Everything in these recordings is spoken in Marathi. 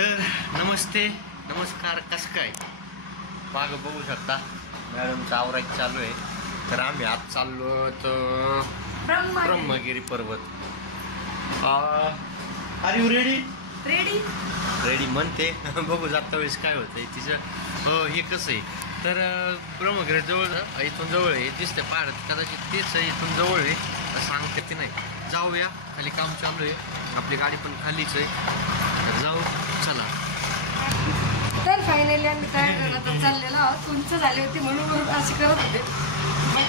तर नमस्ते नमस्कार कसं काय मागं बघू शकता मॅडमचं आवरायचं चालू आहे. तर आम्ही आज चाललो तर ब्रह्मगिरी पर्वत. R you ready? रेडी म्हणते. बघू जाता वेळेस काय होतंय तिचं. हे कसं आहे तर ब्रह्मगिरी जवळ इथून जवळ आहे दिसते पहाड कदाचित तेच आहे इथून जवळ आहे सांगते ते नाही. जाऊया खाली काम चालू आहे आपली गाडी पण खालीच आहे तर जाऊ चला. तर फायनली आम्ही काय आता चाललेलो आहोत. उंच झाले होते म्हणून असे करत होते.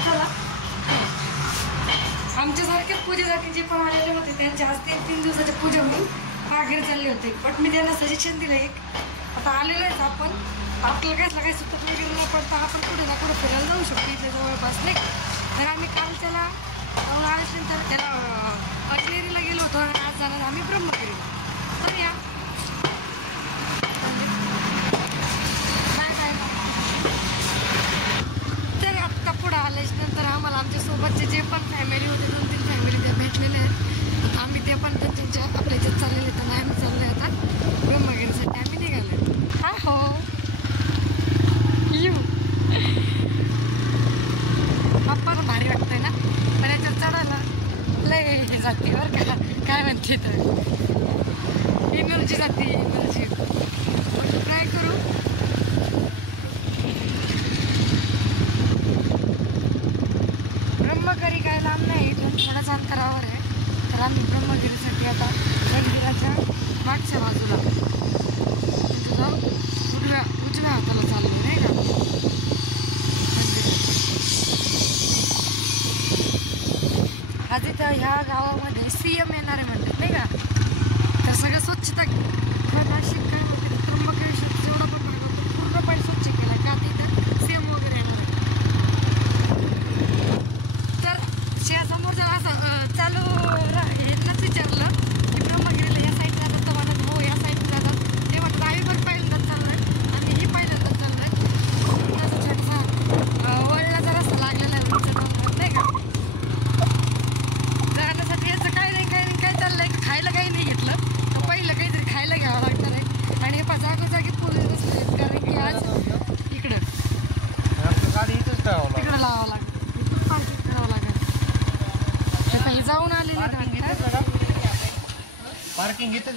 चला आमच्यासारखे पूजेसाठी जे पण आलेले होते त्यांच्या हस्ते 3 दिवसाची पूजा म्हणून माघेर चालले होते. बट मी त्यांना सजेशन दिलं एक आता आलेलो आहेच आपण आपल्याला काही सुटत वगैरे न पडता आपण कुठे ना कुठे फिरायला जाऊ शकतो इथे जवळपास नाही. तर आम्ही काल त्याला आल्यानंतर त्याला अजमेरीला गेलो होतो आणि आज जाणार आम्ही ब्रह्मगिरीला. तर या तर आत्ता पुढं आल्याच्यानंतर आम्हाला आमच्या सोबतचे जे पण फॅमिली होते 2-3 फॅमिली त्या भेटलेले आहेत. आम्ही ते पण त्यांच्या आपल्या इथं चाललेले तर नाही आम्ही चाललो आहे आता ब्रह्मगिरीसाठी आम्ही निघालो. हा हो यू पप्पाला भारी वाटतंय ना पण याच्यात चढायला लय जाते बरं का. काय म्हणते तर एनर्जी जाते एनर्जी. ट्राय करू. ब्रह्मगिरी काय लांब नाही 2-3 अंतरावर आहे. तर आम्ही ब्रह्मगिरीसाठी आता मंदिराच्या मागच्या बाजूला तिथं जाऊन उजव्या हाताला चाललो नाही का. आज इथं ह्या गावामध्ये CM येणार आहे म्हणतात नाही का. तर सगळं स्वच्छता नाशिक काय म्हणते त्र्यंबकेश्वर जेवढा पण भाग होतो पूर्णपणे स्वच्छ केला का तिथं CM वगैरे येणार आहे. तर समोर जर असं चालू हेच विचारलं की ब्रह्मगिरीला या साईडला जातात तर म्हणत हो या साईडला जातात. ते म्हणतात आम्ही पण पहिल्यांदाच चाललो आहे आणि ही पहिल्यांदाच चाललो आहे. त्याचा छोटासा वळला जर असं लागलेला आहे उंच नाही का. जाण्यासाठी याचं काय चाललंय खायला काही नाही घेतलं तर पहिलं काहीतरी खायला घ्यावं लागणार आहे. आणि हे जागोजागी पोलीस बसले आहेत कारण की आज इकडं तिकडं लावावं लागेल इथून पार्किंग करावं लागेल. हे काही जाऊन आलेले पार्किंग घेतच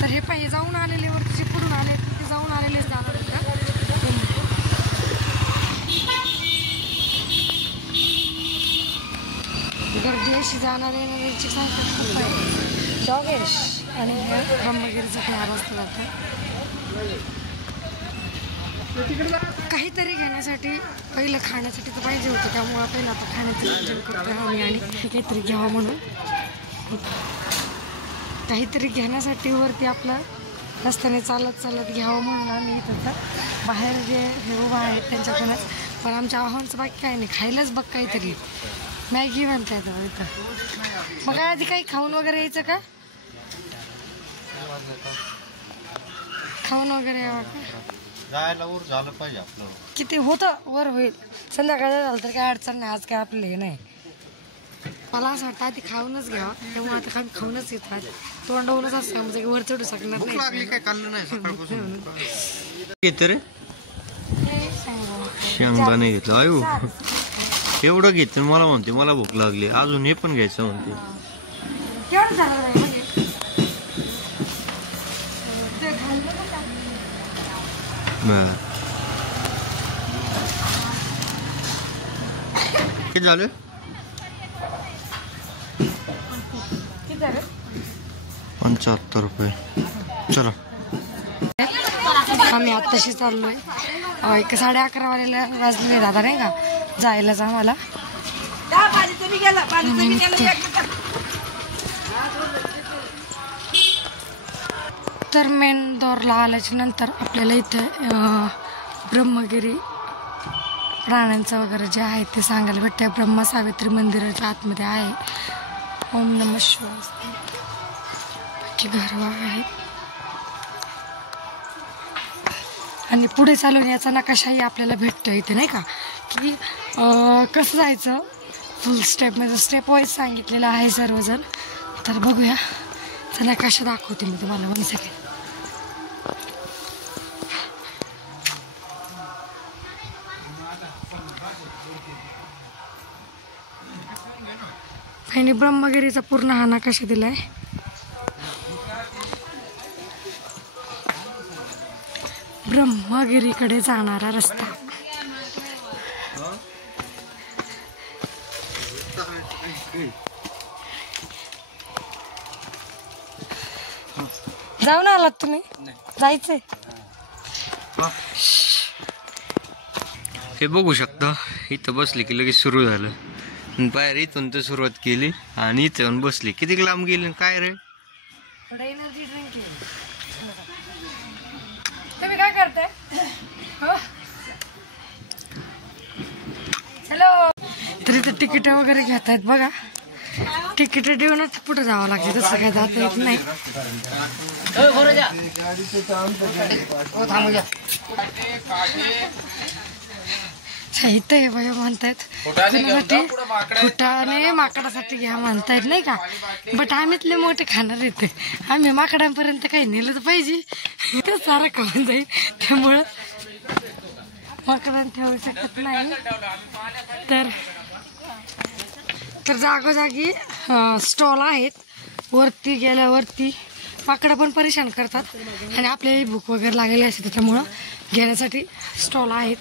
तर हे पाहिजे जाऊन आलेले वरती जे पुढून आले ते जाऊन आलेलेच जाणार आहेत का. गर्दी अशी जाणार येणाऱ्याची संख्या खूप आहे. जॉगेश आणि ह्या ब्रह्मगिरीचा ह्या रस्ता जातात. काहीतरी घेण्यासाठी पहिलं खाण्यासाठी तर पाहिजे होतं त्यामुळं पहिलं आता खाण्याचं नियोजन करतो आम्ही आणि काहीतरी घ्यावं म्हणून. काहीतरी घेण्यासाठी वरती आपलं रस्त्याने चालत घ्यावं म्हणून आम्ही इथं बाहेर जे हे उभं आहेत त्यांच्याकडूनच. पण आमच्या आव्हानाचं बाकी काही नाही खायलाच बघ काहीतरी मॅगी म्हणता येतं इथं. मग आधी काही खाऊन वगैरे यायचं का खाऊन वगैरे यावं का. जायला वर झालं पाहिजे आपलं किती होतं वर होईल संध्याकाळी झालं तर काय अडचण नाही. आज काय आपलं हे नाही. मला असं वाटतं आधी खाऊनच घ्यावं त्यामुळे आता खाऊनच येतात तोंडावूनच असतं म्हणजे वर चढू शकणार नाही. काय खाल्लं नाही सकाळपासून रे शेंगदाणे घेतलं आयु एवढं घेत मला म्हणते मला भूक लागली अजून हे पण घ्यायचं म्हणते. केवढं झालं किती झालं 75 रुपये. चला आम्ही आत्ताशी चाललोय 11:30 वाजले दादा नाही का जायलाच आम्हाला. तर मेन दोरला आल्याच्या नंतर आपल्याला इथं ब्रह्मगिरी प्राण्यांचं वगैरे जे आहे ते सांगायला भेटतं. ब्रह्मा सावित्री मंदिराच्या आतमध्ये आहे. ओम नमः शिवाय बाकी घरवा आहेत आणि पुढे चालून याचा नकाशाही आपल्याला भेटतो इथे नाही का की कसं जायचं फुल स्टेप म्हणजे स्टेप वाईज सांगितलेलं आहे सर्वजण. तर बघूया चला कशा दाखवते मी तुम्हाला 1 सेकंड. आणि ब्रह्मगिरीचा पूर्ण हा नकाशा दिलाय. ब्रह्मगिरीकडे जाणारा रस्ता. जाऊन आलात तुम्ही? जायचंय. हे बघू शकता इथं बसली की लगेच सुरू झालं. बाहेर इथून तर सुरुवात केली आणि इथं येऊन बसली. किती लांब गेली काय रे? Energy drink. तुम्ही काय करताय? हॅलो. तर इथे तिकीट वगैरे घेत आहेत बघा. तिकीट देऊनच पुढे जावं लागतं, तसं काय जाता येत नाही. इथं हे बघा म्हणतायत फुटाने माकडासाठी घ्या म्हणतायत नाही का. बट आम्हीतले मोठे खाणार येते. आम्ही माकडांपर्यंत काही नेलं तर पाहिजे, ते सारं खाऊन जाईल. त्यामुळं माकडांना ठेवू शकत नाही. तर जागोजागी स्टॉल आहेत. वरती गेल्यावरती माकडं पण परेशान करतात आणि आपल्याला भूक वगैरे लागलेली असते, त्याच्यामुळं घेण्यासाठी स्टॉल आहेत.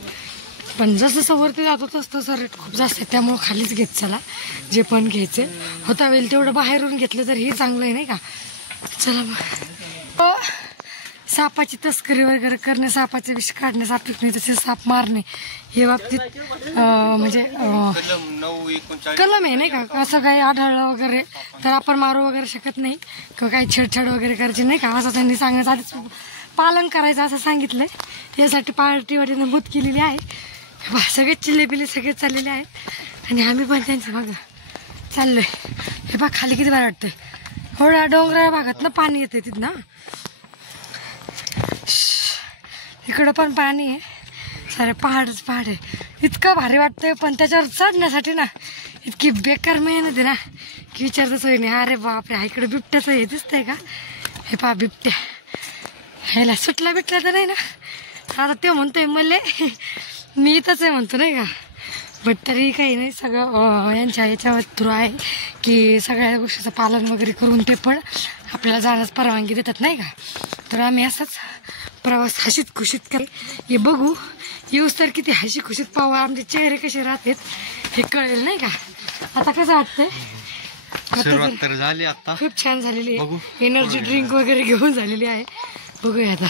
पण जसं वरती जातो तसं रेट खूप जास्त आहे, त्यामुळं खालीच घेत चला. जे पण घ्यायचे होता वेळ तेवढं बाहेरून घेतलं तर हे चांगलं आहे नाही का. चला मग. सापाची तस्करी वगैरे करणे, सापाचे विष काढणे, साप पिकणे, तसे साप मारणे हे बाबतीत म्हणजे कलम आहे नाही का. असं काही आढळलं वगैरे तर आपण मारू वगैरे शकत नाही किंवा काही छेडछाड वगैरे करायची नाही का, असं त्यांनी सांगण्याचं आधीच पालन करायचं असं सांगितलंय. यासाठी पार्टीवाटीनं बूथ केलेली आहे. सगळे चिल्लेपिल्ले सगळे चाललेले आहेत आणि आम्ही पण त्यांच्या बघा चाललोय. हे बघ खाली किती भारी वाटतंय. थोड्या डोंगराळ भागात ना पाणी येते तिथं. इकडं पण पाणी आहे, सारे पहाडच पहाड आहे. इतकं भारी वाटतंय, पण त्याच्यावर चढण्यासाठी ना इतकी बेकार मेहनत आहे ना की विचारतच होई नाही. अरे बापरे, हा इकडे बिबट्याचं हे दिसतंय का. हे पहा बिबट्या. ह्याला सुटला बिटला तर नाही ना. आता ते म्हणतोय मले मी इथंच आहे म्हणतो नाही का. बट तरी काही नाही, सगळं यांच्या याच्यावर थ्रू आहे की सगळ्या गोष्टीचं पालन वगैरे करून ते पण आपल्याला जाण्यास परवानगी देतात नाही का. तर आम्ही असंच प्रवास हशीत खुशीत कर हे बघू. येऊस तर किती हशी खुशीत पाहू, आमचे चेहरे कसे राहतात हे कळेल नाही का. आता कसं वाटतंय? सुरुवात झाली आता, खूप छान झालेली आहे. एनर्जी ड्रिंक वगैरे घेऊन झालेली आहे. बघूया आता.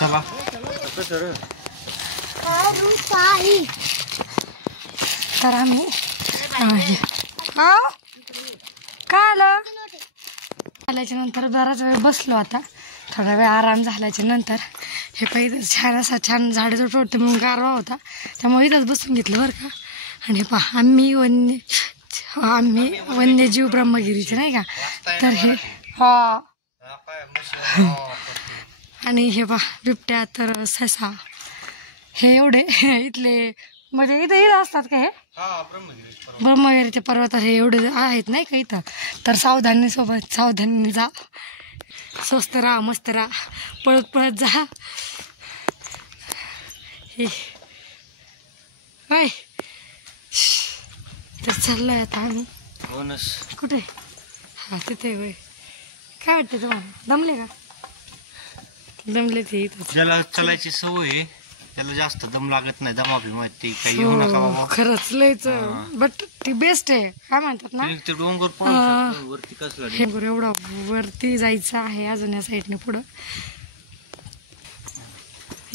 चला. तर आम्ही काय आल्याच्या नंतर बराच वेळ बसलो. आता थोडा वेळ आराम झाल्याच्या नंतर हे पाहिजे छान असा छान झाडे तोडते म्हणून गारवा होता, त्यामुळे इथंच बसून घेतलं बरं का. आणि पहा आम्ही वन्यजीव ब्रह्मगिरीचे नाही का. तर हे आणि हे पहा बिबट्या, तर ससा हे एवढे इथले म्हणजे इथं असतात का. हे ब्रह्मगिरीचे पर्वत हे एवढे आहेत नाही का इथं. तर सावधानी जा, स्वस्त राहा, मस्त राहा, पळत पळत जा. हे तर चाललोय आता आम्ही. कुठे? हा तिथे वय. काय वाटतं तुम्हाला? दमले का? दमले ते इथं. ज्याला चालायची सवय आहे त्याला जास्त दम लागत नाही. दमाभी माहिती काही येऊ नका. खरंच लयच. बट ती बेस्ट आहे. काय म्हणतात ना ते डोंगर वरती कसं एवढं वरती जायचं आहे अजून या साईडने पुढं.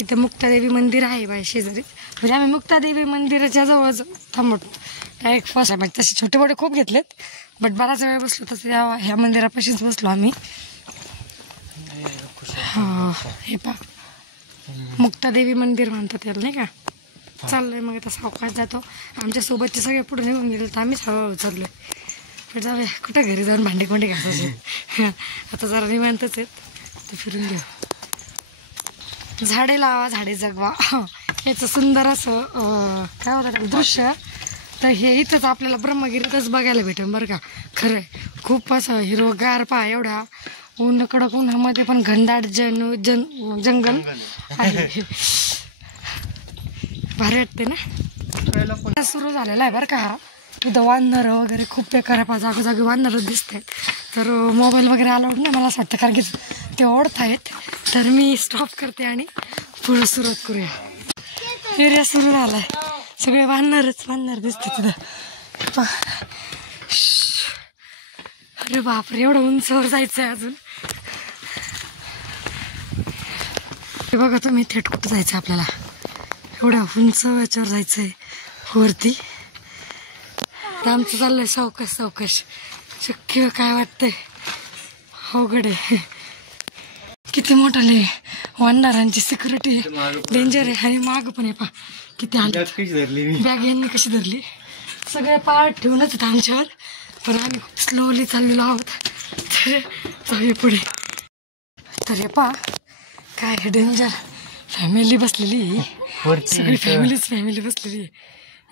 इथं मुक्तादेवी मंदिर आहे बाय शेजारी. म्हणजे आम्ही मुक्तादेवी मंदिराच्या जवळच थांबतो. डायरेक्ट फर्स्ट आहे. म्हणजे तसे छोटे मोठे खूप घेतलेत, बट बराच वेळ बसलो तसं ह्या मंदिरापाशीच बसलो आम्ही. हा हे पा मुक्तादेवी मंदिर म्हणतात त्याला नाही का. चाललंय मग आता सावकाश जातो. आमच्या सोबतचे सगळे पुढे निघून गेले तर आम्हीच हळूहळू चाललोय. पण जाऊया कुठं घरी जाऊन भांडी घासायचे. आता जरा निवांतच आहेत तर फिरून घेऊ. झाडे लावा झाडे जगवा याचं सुंदर असं काय होतं दृश्य. तर हे इथंच आपल्याला ब्रह्मगिरीतच बघायला भेटेल बरं का. खरं आहे खूप असं हिरवगार पहा. एवढा ऊन कडक उन्हामध्ये पण घनदाट जंगल आहे. भारी वाटते ना. सुरू झालेला आहे बरं का हा. इथं वानर वगैरे खूप बेकार आहे. जागोजागी वानर दिसते. तर मोबाईल वगैरे अलाउड नाही मला असं वाटतं, कारण की ते ओढत आहेत. तर मी स्टॉप करते आणि पुढे सुरुवात करूया. एरिया सुरू झालाय. सगळे वानर दिसते तिथं. अरे बापरे, एवढं उंचावर जायचंय अजून. हे बघा तुम्ही, थेट कुठं जायचं आपल्याला. एवढ्या उंच याच्यावर जायचंय वरती. आमचं चाललंय सावकाश. शक्य काय वाटतंय, अवघड आहे. किती मोठाले वानरांची सिक्युरिटी डेंजर आहे. आणि माग पण आहे पा किती आली. बॅग यांनी कशी धरली. सगळे पाय ठेवूनच आहेत आमच्यावर. पण आम्ही खूप स्लोली चाललेलो आहोत. तर जाऊया पुढे. तर हे पा काय डेंजर. फॅमिली बसलेली, सगळी फॅमिली बसलेली आहे.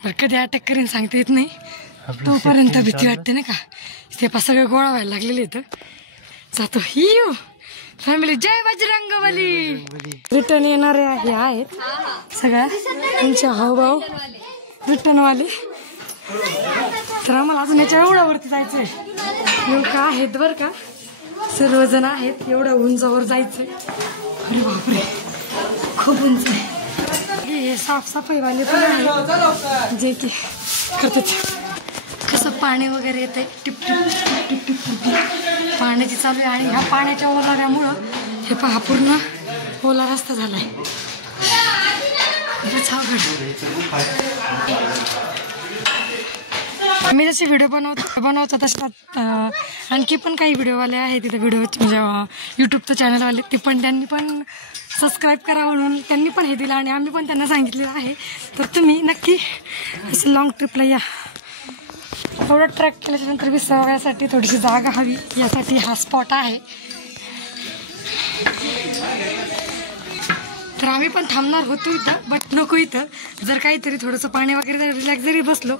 बरं कधी अटॅक करीन सांगता येत नाही. तोपर्यंत भीती वाटते ना का. ते पा सगळे गोळा व्हायला लागलेले इथं. जातो ही फॅमिली. जय बजरंगबली. रिटर्न येणारे हे आहेत सगळ्या त्यांचे हावभाव रिटर्नवाले. तर आम्हाला अजून याच्या एवढ्यावरती जायचंय. लोक आहेत बरं का, सर्वजण आहेत. एवढ्या उंचावर जायचंय. अरे बापरे, खूप उंच आहे. हे साफसफाईवाले पण आहेत जे की करतात. कसं पाणी वगैरे येत आहे. टिप टिप पाण्याची चालू आहे. आणि ह्या पाण्याच्या ओलाव्यामुळं हे पहा पूर्ण ओला रस्ता झालाय. आम्ही जसे व्हिडिओ बनवतो तशात आणखी पण काही व्हिडिओवाले आहेत तिथे. व्हिडिओ म्हणजे यूट्यूबचं चॅनलवाले ते पण, त्यांनी पण सबस्क्राईब करा म्हणून त्यांनी पण हे दिलं. आणि आम्ही पण त्यांना सांगितलेलं आहे. तर तुम्ही नक्की असं लॉंग ट्रिपला या. थोडं ट्रॅक केल्याच्यानंतर विसाव्यासाठी थोडीशी जागा हवी, यासाठी हा स्पॉट आहे. तर आम्ही पण थांबणार होतो इथं, बट नको. इथं जर काहीतरी थोडंसं पाणी वगैरे रिलॅक्स जरी बसलो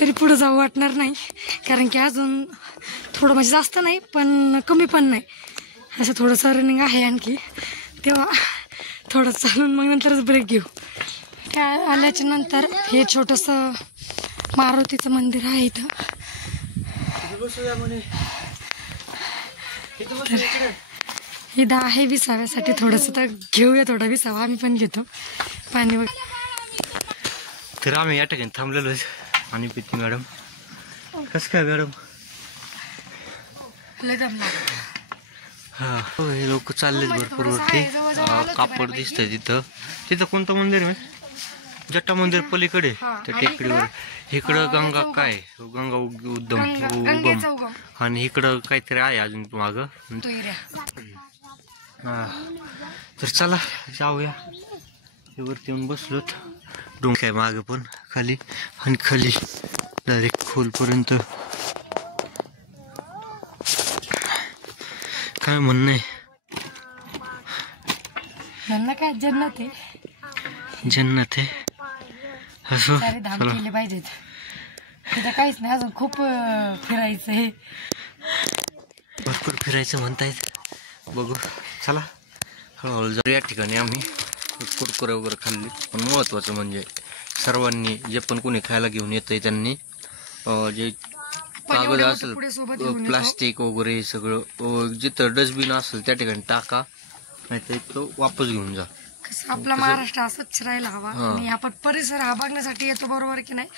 तरी पुढं जाऊ वाटणार नाही. कारण की अजून थोडं म्हणजे जास्त नाही पण कमी पण नाही, असं थोडंसं रनिंग आहे आणखी. तेव्हा थोडं चालून मग नंतरच ब्रेक घेऊ. काय आल्याच्या नंतर हे छोटंसं मारुतीचं मंदिर आहे इथं. इथं आहे विसाव्यासाठी थोडंसं. तर घेऊया थोडा विसावा, आम्ही पण घेतो पाणी वगैरे. तर आम्ही या ठिकाणी थांबलेलो आणि पिती मॅडम. कसं काय मॅडम? हा, हे लोक चाललेत भरपूर वरती. कापड दिसतंय तिथं कोणतं मंदिर आहे? जट्टा मंदिर पलीकडे त्या टेकडीवर. इकडं गंगा काय गंगा उगम आणि इकडं काहीतरी आहे अजून माग. हा, तर चला जाऊया. वरती येऊन बसलोत. डोंगर काय माग पण खाली, आणि खाली डायरेक्ट खोलपर्यंत. काय म्हणणं आहे? काय जन्नत आहे. जन्नत आहे. असं धाम केले पाहिजेत. तिथं काहीच नाही, अजून खूप फिरायचं आहे. भरपूर फिरायचं म्हणतायत. बघू चला हळूहळू जाऊ. या ठिकाणी आम्ही कुरकुरे वगैरे खाल्ली. पण महत्त्वाचं म्हणजे सर्वांनी जे पण कोणी खायला घेऊन येतंय त्यांनी जे कागद असेल, प्लास्टिक वगैरे सगळं जिथं डस्टबिन असेल त्या ठिकाणी टाका, नाहीतर तो वापस घेऊन जा. आपला महाराष्ट्र हा स्वच्छ राहायला हवा. आणि आपण परिसर हा बघण्यासाठी येतो, बरोबर की नाही?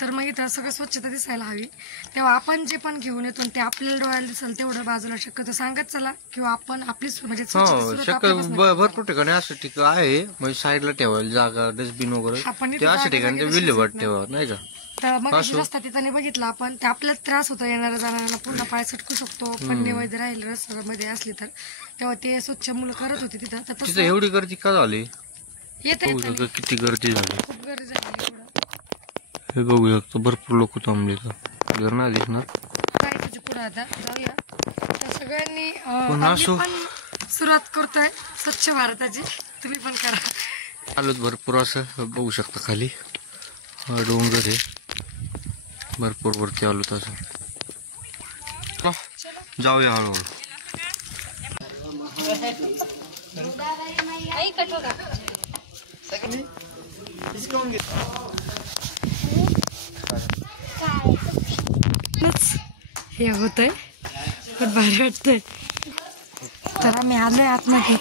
तर मग इथं सगळं स्वच्छता दिसायला हवी. तेव्हा आपण जे पण घेऊन येतो ते आपल्याला डोळ्याला दिसेल तेवढं बाजूला शक्यतो सांगत चला, किंवा आपण आपली म्हणजे भरपूर ठिकाणी असं ठिकाण आहे म्हणजे साईडला ठेवायला जागा, डस्टबिन वगैरे ते अशा ठिकाणी विल्हेवाट ठेवा, नाही का? तर मग रस्ता तिथं बघितला आपण, ते आपल्याला त्रास होतो येणाऱ्या जाणाऱ्यांना. पुन्हा पाय सटकू शकतो पन्नी वगैरे राहिले रस्त्यामध्ये असली तर. तेव्हा ते स्वच्छ मुलं करत होते तिथं. तर तिथं एवढी गर्दी का झाली? येते किती गर्दी झाली, खूप गर्दी झाली. हे बघू शकतो. भरपूर लोक थांबले. घर नाही दिसणार काय त्याच्या पुढे. आता जाऊया. तर सगळ्यांनी पण सुरुवात करतोय स्वच्छ भारताची. तुम्ही पण करा. आलोच भरपूर. असं बघू शकता खाली डोंगर आहे भरपूर वरती आलो. तसं जाऊया हळूहळू. हे होतंय पण भारी वाटतंय. तर आम्ही आलोय आतमध्ये.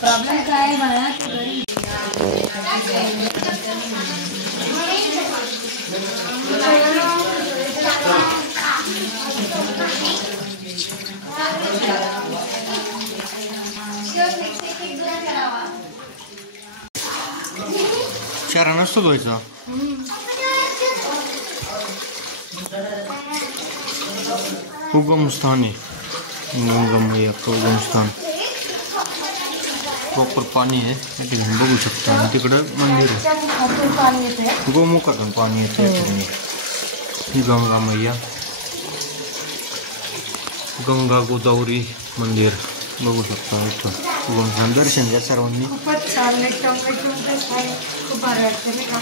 प्रॉब्लेम काय मला चारा नसतो धुवायचा. उगमस्थान आहे. उगमस्थान प्रॉपर पाणी आहे. ठिकाणी बघू शकता. तिकडं मंदिर आहे. गोमुखातून पाणी येते. ही गंगा मैया, गंगा गोदावरी मंदिर बघू शकता. इथं उगमस्थान दर्शन घ्या सर्वांनी. खूपच छान. खूप भारी वाटतं नाही का.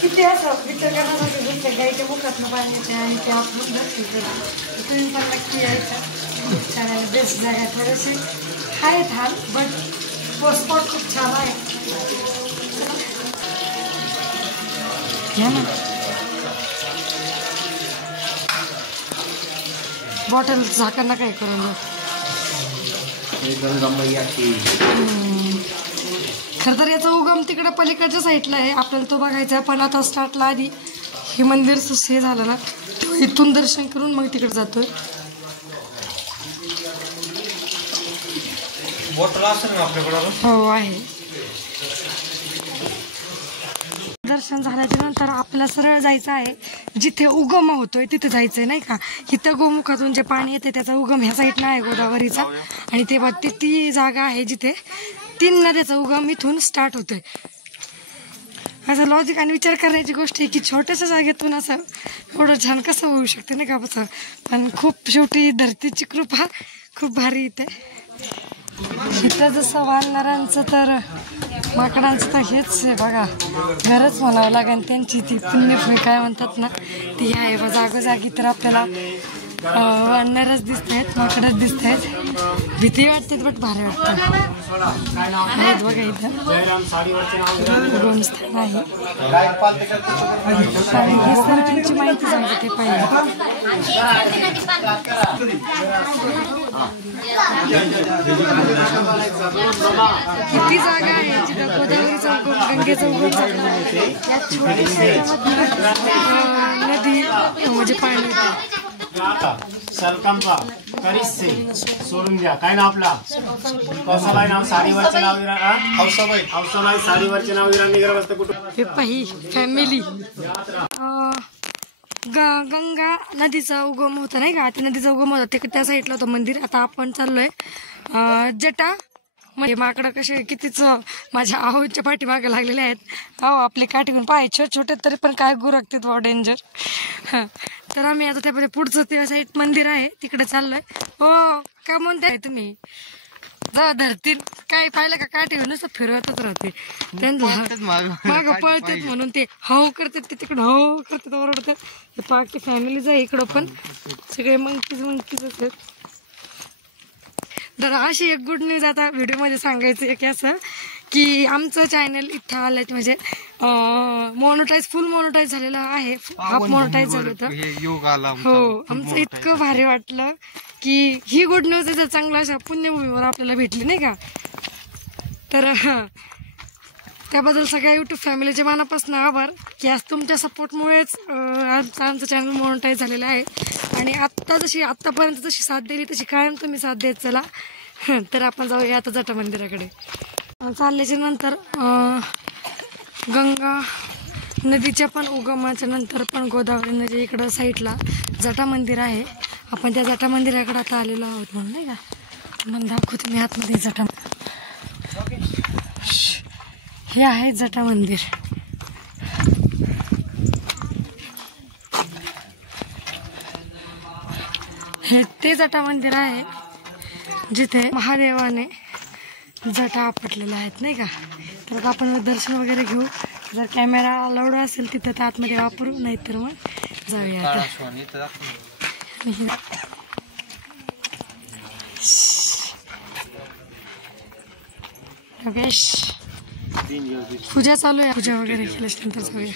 किती असं विचार करण्यासाठी दुसऱ्या गाईच्या मुखातनं पाणी येते आणि ते आपण दर्शन करतो. तुम्ही पण नक्की यायचं. खूप छान आहे. बेस्ट जागा आहे. थोडेसे आहेत हाल बट स्पॉट खूप छान आहे. घ्या ना बॉटल झाकण काय करून खरं तर याचा उगम तिकडे पलीकडच्या साईडला आहे. आपल्याला तो बघायचा आहे. पण आता स्टार्टला आधी हे मंदिर हे झालं ना इथून दर्शन करून मग तिकडे जातोय. बॉटल असेल ना आपल्याकडं? हो आहे. दर्शन झाल्याच्या नंतर आपल्याला सरळ जायचं आहे जिथे उगम होतोय तिथे जायचंय नाही का. इथं गोमुखातून जे पाणी येते त्याचा उगम ह्या साईडला आहे गोदावरीचा. आणि ते बघ ती जागा आहे जिथे 3 नद्याचा उगम इथून स्टार्ट होतोय. असं लॉजिक आणि विचार करण्याची गोष्ट आहे की छोट्याशा जागेतून असं एवढं छान कसं होऊ शकते नाही का. बस पण खूप शेवटी धरतीची कृपा खूप भारी इथे. इथं जसं वानरांचं तर माकडांचं तर हेच आहे बघा. घरच म्हणावं लागेल. त्यांची ती पुण्यभूमी काय म्हणतात ना ती आहे बा. जागोजागी तर आपल्याला वानरच दिसत आहेत, माकडच दिसत आहेत. भीती वाटते बट भारी वाटतं. आहेत बघा इथं गोमस्थान आहे. हे सर्वांची माहिती सांगते ते पाहिजे. किती जागा आहे जिथं गोदावरीचा उगम, गंगेचा उगम झाला. या छोट्याशा नदी म्हणजे पाणी येते. सलकंपा करिस्से सोडून द्या. काय नाव आपला? हौसाबाई. नाव साडीवरचे नाव हौसाबाई साडीवरचे नाव निग्रवस्त कुटुंब. हे पाही फॅमिली. गंगा नदीचा उगम होता नाही का. त्या नदीचा उगम होता ते त्या साईडला होतं मंदिर. आता आपण चाललोय जटा. म्हणजे माकडं कसे कितीच माझ्या आहोच्या पाठीमागे लागलेले आहेत. अहो आपले काठीकडून पाय छोटे छोटे तरी पण काय गुरकतात वा डेंजर. तर आम्ही आता त्यामध्ये पुढचं त्या साईड मंदिर आहे तिकडे चाललोय. हो काय म्हणताय तुम्ही? जा धरतील काय पाहिलं का काठीवर नुसतं फिरवतच राहते. त्यांना माग पळतात म्हणून ते हो करतात. ते तिकडं हो करतात ओरडतात. हे पाकची फॅमिलीच आहे इकडं पण सगळे मंकीच असतात. तर अशी एक गुड न्यूज आता व्हिडिओमध्ये सांगायचं आहे की असं की आमचं चॅनल इथं आलंय म्हणजे फुल मोनोटाईज झालेलं आहे. हाफ मोनोटाईज झालं होतं. हो आमचं इतकं भारी वाटलं की ही गुड न्यूज जर चांगला अशा पुण्यभूमीवर आपल्याला भेटली नाही का. तर त्याबद्दल सगळ्या युट्यूब फॅमिलीच्या मनापासून आभार की आज तुमच्या सपोर्टमुळेच आमचं चॅनल मोनोटाईज झालेलं आहे. आणि आत्तापर्यंत जशी साथ दिली तशी कायम तुम्ही साथ देत चला. तर आपण जाऊया आता जटा मंदिराकडे. चालल्याच्या नंतर गंगा नदीच्या पण उगमाच्या नंतर पण गोदावरी नदी इकडं साईडला जटा मंदिर आहे. आपण त्या जटा मंदिराकडे आता आलेलो आहोत म्हणून नाही का. मग दाखवतो मी आतमध्ये जटा. हे आहे जटा मंदिर. हे ते जटा मंदिर आहे जिथे महादेवाने जटा आपटलेल्या आहेत नाही का. तर आपण दर्शन वगैरे घेऊ. जर कॅमेरा अलाउड असेल तिथं तर आतमध्ये वापरू, नाहीतर मग जाऊया आता. योगेश पूजा चालू आहे. पूजा वगैरे केल्यानंतर जाऊया.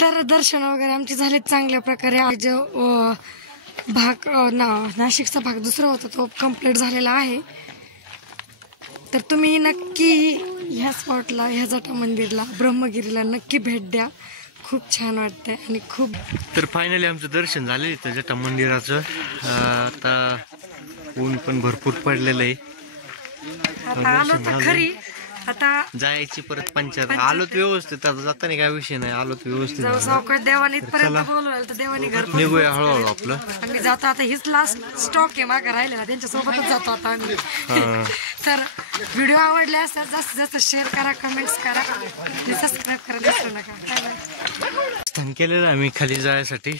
तर दर्शन वगैरे आमचे झाले चांगल्या प्रकारे. आज भाग नाशिकचा भाग दुसरा होता तो कंप्लीट झालेला आहे. तर तुम्ही नक्की ह्या स्पॉटला, ह्या जटा मंदिरला, ब्रह्मगिरीला नक्की भेट द्या. खूप छान वाटतंय आणि खूप. तर फायनली आमचं दर्शन झालं इथं जटा मंदिराचं. आता ऊन पण भरपूर पडलेलं आहे. आता आलो तर खरी. आता जायची परत पंचायत. आलो तर व्यवस्थित, आता जाताना काय विषय नाही. आलो तर व्यवस्थित. जाऊ सावकाश. देवाने इथपर्यंत बोलवलं तर देवाने घर निघूया हळूहळू आपलं. आम्ही जातो आता. हीच लास्ट स्टॉक आहे मागं राहिलेला, त्यांच्यासोबतच जातो आता आम्ही. तर व्हिडिओ आवडले असतात जास्तीत जास्त शेअर करा, कमेंट्स करा, सबस्क्राईब करा, विसरू नका. स्थान केलेलं आम्ही खाली जायसाठी.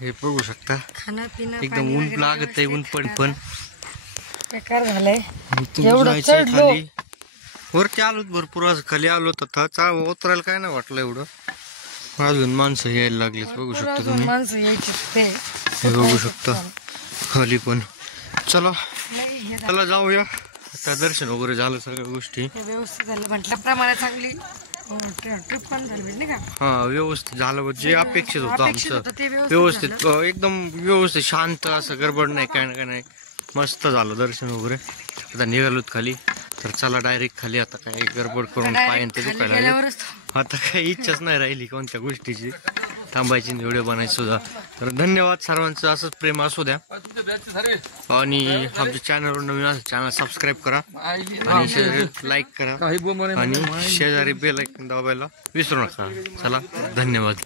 हे बघू शकता. खाणं पिणं एकदम ऊन लागत आहे. ऊन पण बेकार झालंय. एवढं खाली वरती आलो भरपूर. आज खाली आलो तर उतरायला काय नाही वाटलं एवढं. अजून माणसं यायला लागलीत. बघू शकता तुम्ही. माणसं यायची ते हे बघू शकता खाली पण. चला जाऊया आता. दर्शन वगैरे झालं, सगळ्या गोष्टी व्यवस्थित झालं म्हटल्याप्रमाणे. चांगली ट्रिप पण झाली नाही का. हा व्यवस्थित झालं. जे अपेक्षित होतं आमचं व्यवस्थित, एकदम व्यवस्थित, शांत, असं गडबड नाही, काय ना काय नाही. मस्त झालं दर्शन वगैरे. आता निघालोत खाली. तर चला डायरेक्ट खाली. आता काही गडबड करून पायन ते दुखायला. आता काही इच्छाच नाही राहिली कोणत्या गोष्टीची, थांबायची व्हिडिओ बनायची सुद्धा. तर धन्यवाद सर्वांचं. असंच प्रेम असू द्या. आणि आमच्या चॅनलवर नवीन असं चॅनल सबस्क्राईब करा आणि लाईक करा आणि शेजारी बेल आयकॉन दाबायला विसरू नका. चला धन्यवाद.